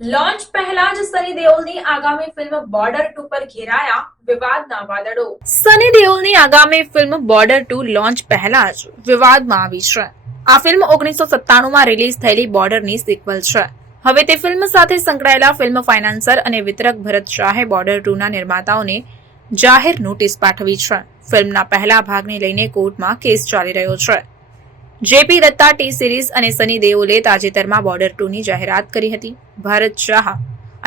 Launch પહેલા જ સની દેઓલની આગામી ફિલ્મ બોર્ડર 2 પર ઘેરાયા વિવાદના વાદળો। સની દેઓલની આગામી ફિલ્મ બોર્ડર 2 લોન્ચ પહેલા જ વિવાદમાં આવી છે। આ ફિલ્મ 1997માં રિલીઝ થયેલી બોર્ડરની સિક્વલ છે। હવે તે ફિલ્મ સાથે સંકળાયેલા ફિલ્મ ફાઇનાન્સર અને વિતરક ભરત શાહે બોર્ડર 2ના નિર્માતાઓને જાહેર નોટિસ પાઠવી છે। ફિલ્મના પહેલા ભાગને લઈને કોર્ટમાં કેસ ચાલી રહ્યો છે। જેપી દત્તા ટી સિરીઝ અને સની દેઓલે તાજેતરમાં બોર્ડર 2ની જાહેરાત કરી હતી। ભરત શાહ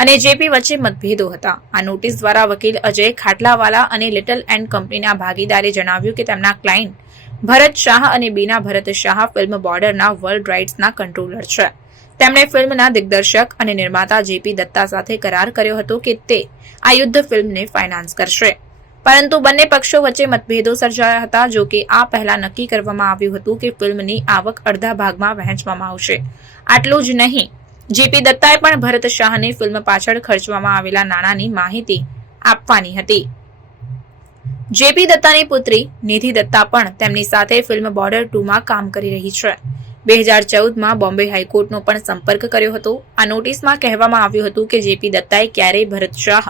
અને જેપી વચ્ચે મતભેદો હતા। આ નોટિસ દ્વારા વકીલ અજય ખાટલાવાલા અને લિટલ એન્ડ કંપનીના ભાગીદારે જણાવ્યું કે તેમના ક્લાયન્ટ ભરત શાહ અને બીના ભરત શાહ ફિલ્મ બોર્ડરના વર્લ્ડ રાઇટ્સના કંટ્રોલર છે। તેમણે ફિલ્મના દિગ્દર્શક અને નિર્માતા જેપી દત્તા સાથે કરાર કર્યો હતો કે તે આ યુદ્ધ ફિલ્મને ફાઇનાન્સ કરશે, પરંતુ બંને પક્ષો વચ્ચે મતભેદો સર્જાયા હતા। જો કે આ પહેલા નક્કી કરવામાં આવ્યું હતું કે ફિલ્મની આવક અડધા ભાગમાં વહેંચવામાં આવશે। આટલું જ નહીં, જેપી દત્તાએ પણ ભરત શાહને ફિલ્મ પાછળ ખર્ચવામાં આવેલા નાણાંની માહિતી આપવાની હતી। જેપી દત્તાની પુત્રી નિધિ દત્તા પણ તેમની સાથે ફિલ્મ બોર્ડર 2માં કામ કરી રહી છે। 2014માં બોમ્બે હાઈકોર્ટનો પણ સંપર્ક કર્યો હતો। આ નોટિસમાં કહેવામાં આવ્યું હતું કે જેપી દત્તાએ ક્યારેય ભરત શાહ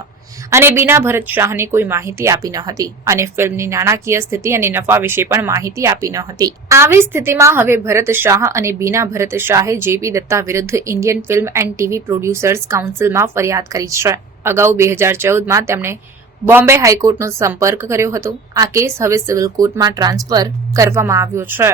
અને બીના ભરત શાહને કોઈ માહિતી આપી ન હતી અને ફિલ્મની નાણાકીય સ્થિતિ અને નફા વિશે પણ માહિતી આપી ન હતી। આવી સ્થિતિમાં હવે ભરત શાહ અને બીના ભરત શાહે જેપી દત્તા વિરુદ્ધ Indian film and TV producers કાઉન્સિલમાં ફરિયાદ કરી છે। અગાઉ 2014માં તેમણે બોમ્બે હાઈકોર્ટનો સંપર્ક કર્યો હતો। આ કેસ હવે સિવિલ કોર્ટમાં ટ્રાન્સફર કરવામાં આવ્યો છે।